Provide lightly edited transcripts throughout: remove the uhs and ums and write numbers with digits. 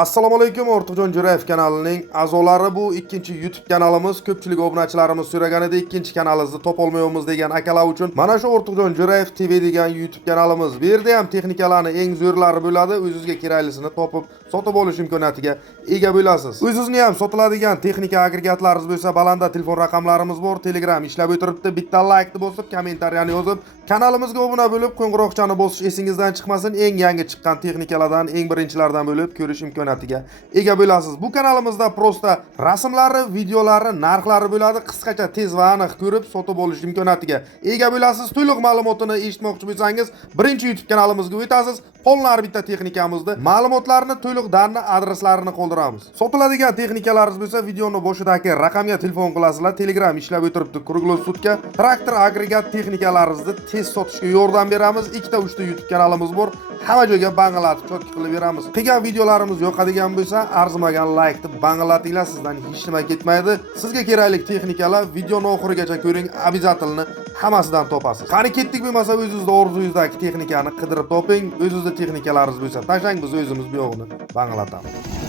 Assalomu alaykum, Ortiqjon Jo'rayev kanalining a'zolari. Bu ikkinchi YouTube kanalimiz. Ko'pchilik obunachilarimiz so'raganida ikkinchi kanalimizni topolmayapmiz degan akalar uchun mana shu Ortiqjon Jo'rayev TV degan YouTube kanalimiz. Bu yerda ham texnikalarning eng zo'rlari bo'ladi. O'zingizga keraklisini topib, sotib olish imkoniyatiga ega bo'lasiz. O'zingizni ham sotiladigan texnika agregatlaringiz bo'lsa, balanda telefon raqamlarimiz bor. Telegram ishlab o'tiribdi. Bitta like bosib, kommentariyani yozib, kanalimizga obuna bo'lib, qo'ng'iroqchani bosish esingizdan chiqmasin. Eng yangi chiqqan texnikalardan, eng birinchilardan bo'lib ko'rish imkoniyatiga ega bo'lasiz. Bu kanalimizda prosta rasmlari, videolari, narxlari bo'ladi. Qisqacha tez va aniq ko'rib, sotib olish imkoniyatiga ega bo'lasiz. To'liq ma'lumotini eshitmoqchi bo'lsangiz, birinchi YouTube kanalimizga o'tasiz. Qolgan bitta texnikamizni, ma'lumotlarni, to'liq darni, adreslarini qoldiramiz. Sotiladigan texnikalaringiz bo'lsa, videoni boshidagi raqamga telefon qilasizlar. Telegram ishlab o'tiribdi. Kruglosutga traktor agregat texnikalaringizni tez sotishga yordam beramiz. 2-3 YouTube kanalimiz bor. Hamma joyga bang'alatib chotki qilib beramiz. Qilgan videolarimiz yoqadigan bo'lsa, arzimagan like deb bang'alatinglar, sizdan hech nima ketmaydi. Sizga kerakli texnikalar videoni oxirigacha ko'ring, обязательно hammasidan topasiz. Qani ketdik, bo'lmasa o'zingizda orzungizdagi texnikani qidirib toping. O'zingizda texnikalaringiz bo'lsa, tashlang, biz o'zimiz bu yog'ini bang'alatamiz.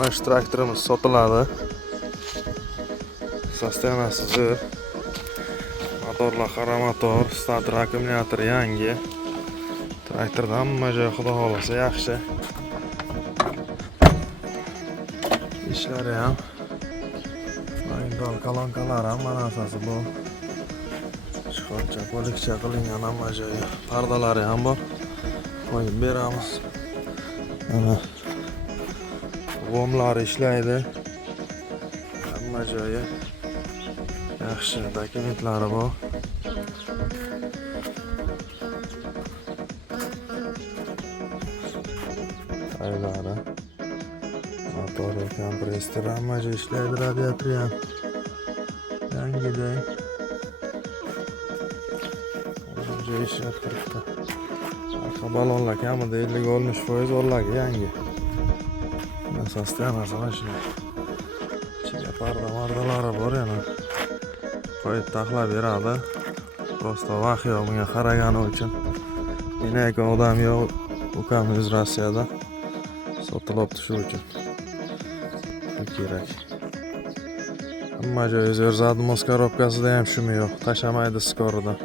Mana shu traktorimiz sotiladi. Sostenasi zo'r. Motorlar qara motor, starter akkumulyator yangi. Traktorda hamma joy xudo xolasa yaxshi. Ishlari ham magnitol kolonkalar ham mana asasi bor. Chiqarcha polikcha qilingan hamma joyi. Pardalari ham bor. Qo'yib beramiz. Mana G'omlar ishlaydi. Hamma joyi yaxshi, dokumentlari bor. Aylari. Motor, kompressor hamma joyi ishlaydi, radiator ham yangiday. Hamma joyi ishlab turibdi. Arqa balonlar kamida 50-60% o'rlagi yangi. Sostenasi mana shu. Ichiga pardalari bor yana. Qo'yib taxlab beradi. Prosta vaqt yo'q bunga qaragani uchun. Meni aka odam yo'q, ukamiz Rossiyada. Sotilibdi shu uchun. Kerak. Hamma joyi zo'r, zadmos korobkasida ham shumi yo'q. Tashamaydi skoridan.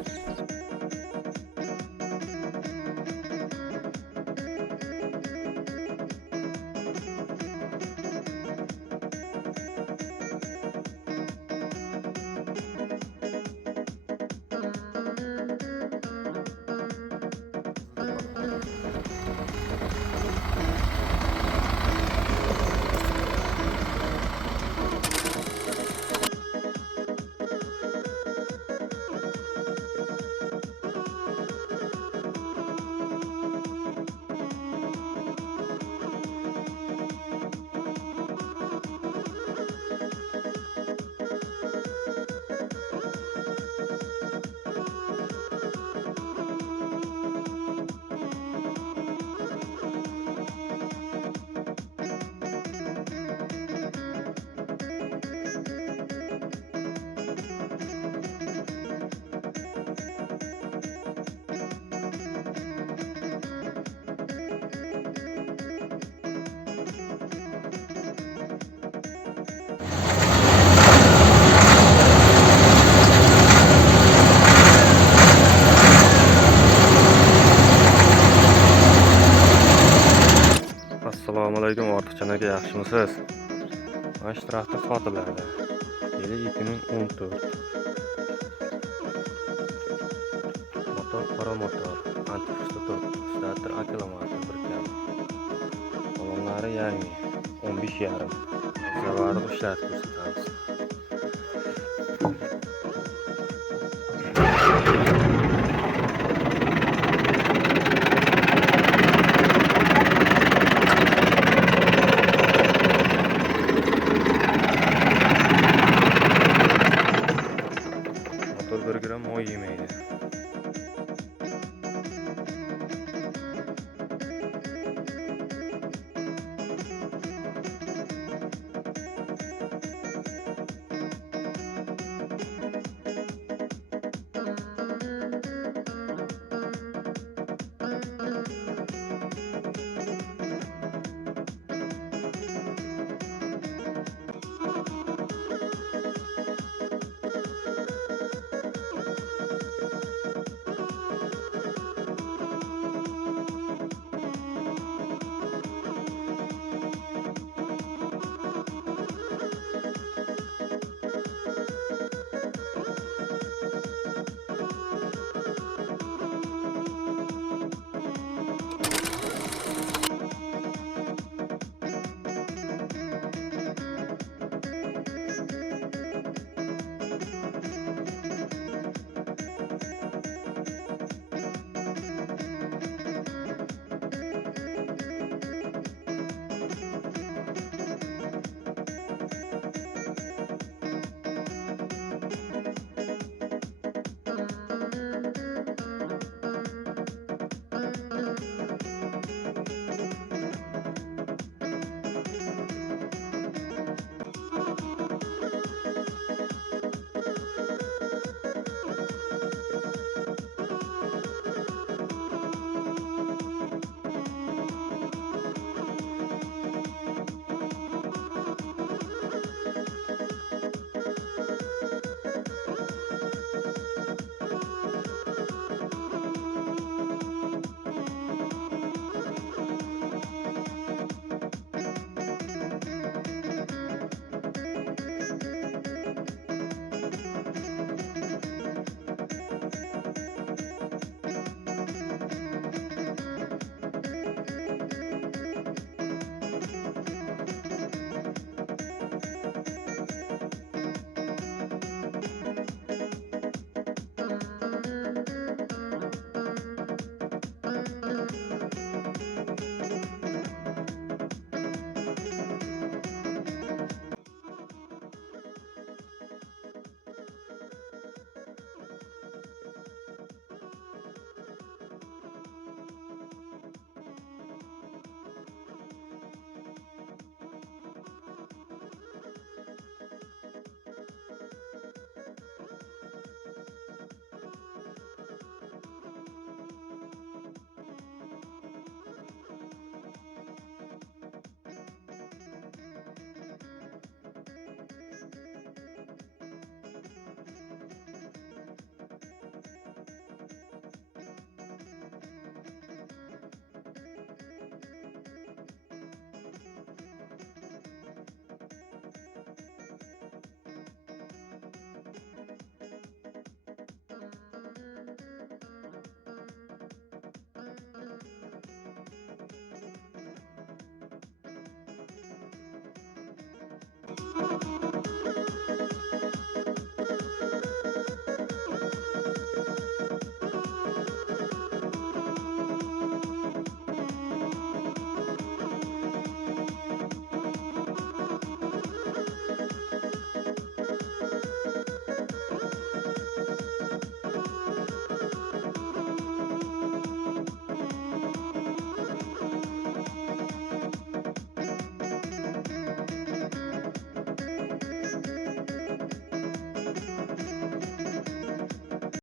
Yaxshimisiz? Mana shu traktor sotiladi. Yili 2014. Motor qora motor, antifrizda turibdi. Stator akkumulyator bir kam. Balonlari yangi, 15,5. Zavarni ishlatib ko'rsatamiz. Motor 1 gram moy yemaydi.